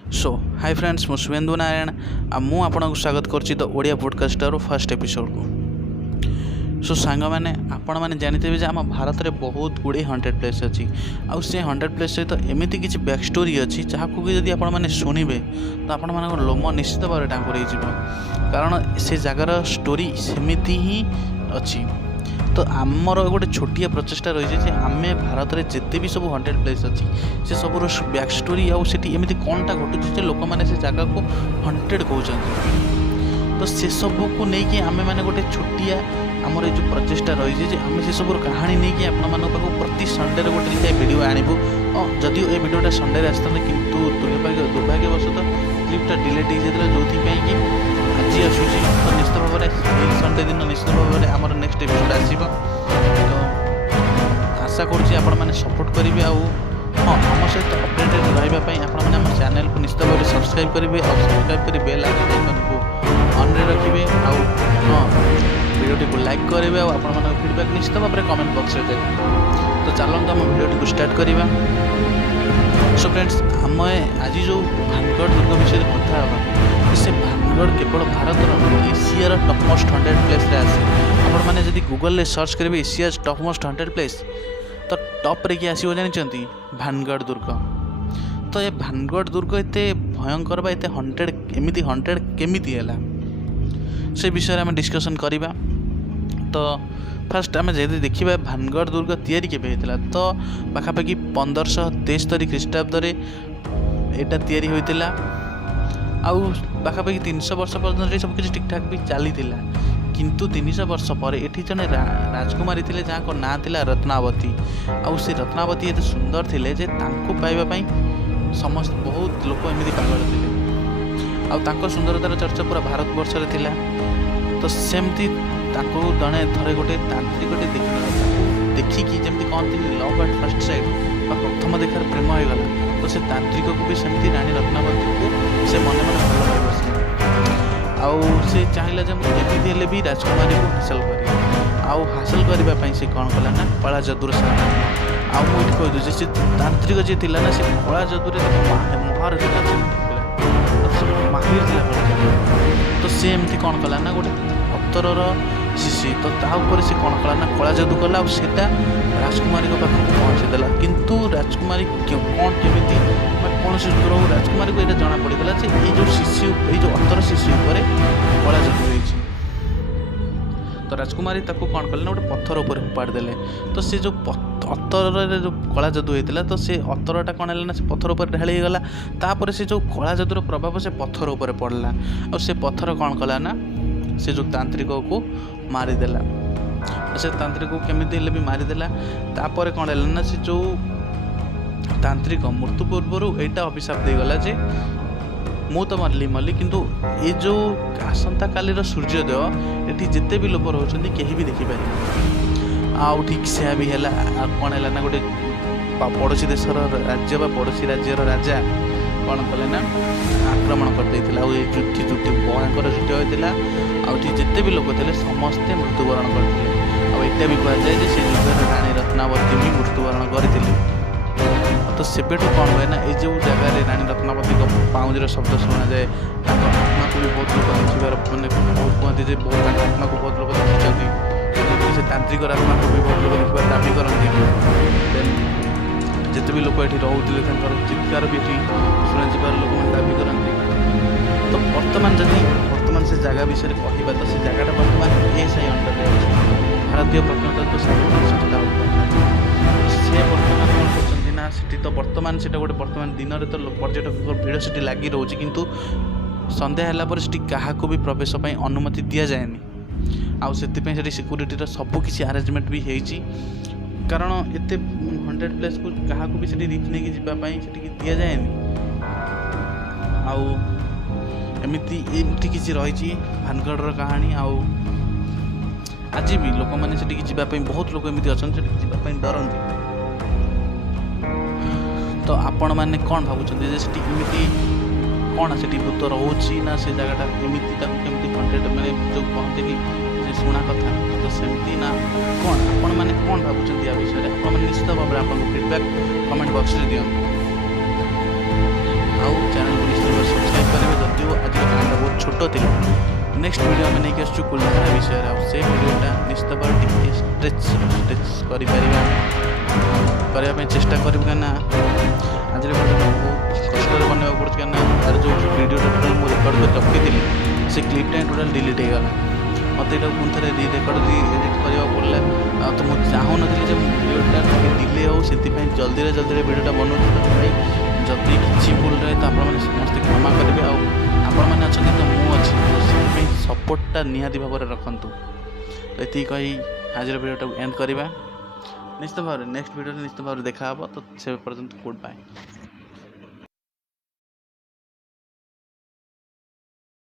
सो hi friends मु सुवेंदु नारायण मु आपको स्वागत करछि the Odia podcaster first episode को। सो सांग मैंने आपण मैंने जानते जे आम भारत में बहुत गुड़े 100 प्लेस अच्छी आउ से 100 प्लेस सहित एमती किसी बैक स्टोरी अच्छी जहाँ को जब आपण मैंने शुणवे तो आपण मान लोम निश्चित भाव टांकुर कारण से जगार स्टोरी सेमती ही अच्छी। तो आमर गोटे छोटिया प्रचेषा रही आम भारत में जिते भी सब 100 प्लेस अच्छी से सब बैक स्टोरी आमती कौनटा घटुचे लोक मैंने से जगह को 100 कहते तो से सब को लेकिन आम मैंने गोटे छोटिया आमर जो प्रचेषा रही आम से सब कहानी नहीं आप प्रति संडे गोटे लिखा भिड आणबू जदिव ये भिडटा संडे आसता किंतु दुर्भाग्यवशतः क्लिपटा डिलीट हो जाता जो कि आज आसूसी तो निश्चित भाव में संडे दिन निश्चित भाव में आमर नेक्स्ट एपिसोड आसो तो आशा करें सपोर्ट करेंगे हाँ आम सहित अपडेटेड रही आप चैनल को निश्चित भाव में सब्सक्राइब करेंगे और सब्सक्राइब कर बेल आइकन को ऑन रे रखिए हाँ वीडियो को लाइक करेंगे और आप फीडबैक निश्चित भाव में कमेंट बॉक्स में देते। तो चलते आम वीडियो को स्टार्ट करवा। सो फ्रेंड्स आम आज जो भानगढ़ दुर्ग विषय कथा से भानगढ़ केवल भारत एशियार टॉप मोस्ट 100 प्लेस आसे आपण मैंने जब गूगल में सर्च करेंगे एशिया टॉप मोस्ट 100 प्लेस तो टॉप रे किए आसो जानते भानगढ़ दुर्ग। तो ये भानगढ़ दुर्ग एते भयंकर बा एते 100 एमती 100 केमिति हैला से विषय में डिस्कशन करवा। तो फास्ट आम जब देखा भानगढ़ दुर्ग तैयारी केबे होता तो पाखापाखि 1573 ख्रीष्टाब्द एटा तैयारी होता आउ पाखापाखि 300 वर्ष पर्यटन सब किसी ठीक ठाक भी चली किंतु 300 वर्ष पर एठी जने राजकुमारी थिले जहाँ को ना थिला रत्नावती आउ से रत्नावती एते सुंदर थिले जे तांको पाइबा पई समस्त बहुत लोक एमती पागल थिले आउ तांको सुंदरतार चर्चा पूरा भारत वर्ष रे थिला। तो सेमती ताको जड़े थरे गोटे तांत्रिकटे देखिकी जमी कहते लव एट फर्स्ट साइड प्रथम देखार प्रेम हो गला तो से तांत्रिक को भी सेमती रानी रत्नावती को से मन मन भल पाई बस आउ से चाहिए जमी भी राजकुमारी को हासिल कर आउ हासिल करने से कौन कला ना कला जादूर साथ आउ मुझे कहीदे से तांत्रिक जी थी ना से कला जादूर महार माहिर थी तो से एमती कौन कला ना गोटे पत्थर शिशि तो तापर से कौन कला ना कला जादू कला सेटा राजकुमारी पाखक पहुँचीदेला किंतु राजकुमारी कौन केमी कौन से राजकुमारी को यहाँ जना पड़गला ये जो शिशि ये जो अतर शिशि कला जादू हो तो राजकुमारी ताको कौन कले ना गोटे पत्थर उपर उपाड़ देले तो से जो अतर जो कला जादू होता तो से अतरटा कौन है ना से पत्थर उपर ढाली गला तापर से जो कला जादूर प्रभाव से पत्थर उपर पड़ला और से पत्थर कौन कला ना से जो तांत्रिक को मारिदेला से तांत्रिक को केमिति हेले भी मारिदेला तापर कौन है ना से जो तांत्रिक मृत्यु पूर्व एटा अभिशाप देगला जे मु तो मरली किंतु ये जो आसंता कालीर सूर्योदय एठी जिते भी लोक रोचंदी केही भी देखि पारे आउ ठीक से भी हैला कौन है ना गोटे पड़ोशी देशर राज्य बा पड़ोशी राज्यर राजा कौन कले ना आक्रमण कर देथिला आ चुट्टी चुट्टी भयंकर चुट्टी होता आउठी जिते भी लोक थे समस्ते मृत्युवरण करते आईटा भी कहुए जे से युद्ध रानी रत्नावती भी मृत्युवरण करते तो सेबेठू कौन हुए ना ये जो जगह रानी रत्नावती पाउंजर शब्द शुणा जाए आत्मा को भी बहुत लोग देखार मैंने बहुत कहते बहुत आत्मा को बहुत लोग देखी से तांत्रिक आत्मा को भी बहुत लोग देखा दाबी करते जिते भी लोग ये रोते चित्कार भी शुणा जाबार लोक मैंने दाबी करते। तो बर्तमान जदि बर्तमान से जगह विषय कहवा तो से जगह बर्तमान एएसआई अंडर भारतीय प्रत्नतत्व संस्था से बर्तमान कौन कर ना सीटी तो बर्तमान से गोटे बर्तमान दिन में तो पर्यटक भिड़ से लगी रोचे किंतु सन्ध्या है क्या भी प्रवेश अनुमति दि जाए आउ से सिक्यूरीटी सबकि आरेंजमेंट भी होती कारण एत 100 प्लेस को क्या भी से रिस्क नहीं जावाई दि जाए आउ एमती किसी रही भानगढ़ कहानी आउ आज भी लोक मैंने जावाई बहुत लोग एमती अच्छा जावाई डरती। तो आपण मैंने कौन भावुं से कौन से भूत रोचे ना से जगह एमती केमती कंटेंट मैंने जो कहते कि शुणा कथा तो सेमती ना कौन आपण मैंने कौन भावुं या विषय आप निश्चित भाव में आप फीडबैक कमेंट बॉक्स में दिखाँ आउ चैनल ଛୋଟ ଥିଲି। नेक्स्ट वीडियो में नहीं आसु कुलधारा विषय से वीडियोटा निश्चित भाव टे स्ट्रेच करने चेष्टा करूँ क्या आज बहुत कष्ट बनवा पड़े क्या तार जो वीडियोटा टोटाल मुझे रेकर्ड कर रखी से क्लिपटा टोटाल डिलीट होगा मत ये पुणी थे रि रेकर्ड एडिट करने पड़ा तो मुझे चाहूँ नी वीडियोटा डिले हो से जल्दी जल्दी वीडियोटा बनाऊँ भाई जदि किसी भूल रहे तो आप समस्ते क्षमा करेंगे आपण मैंने अच्छा तो मुझे सपोर्टा निहाती भाव में रखु तो ये कही आज वीडियोटा एंड करवा निश्चित भाव नेक्स्ट वीडियो निश्चित भाव देखा तो से पर्यंत गुड बाय।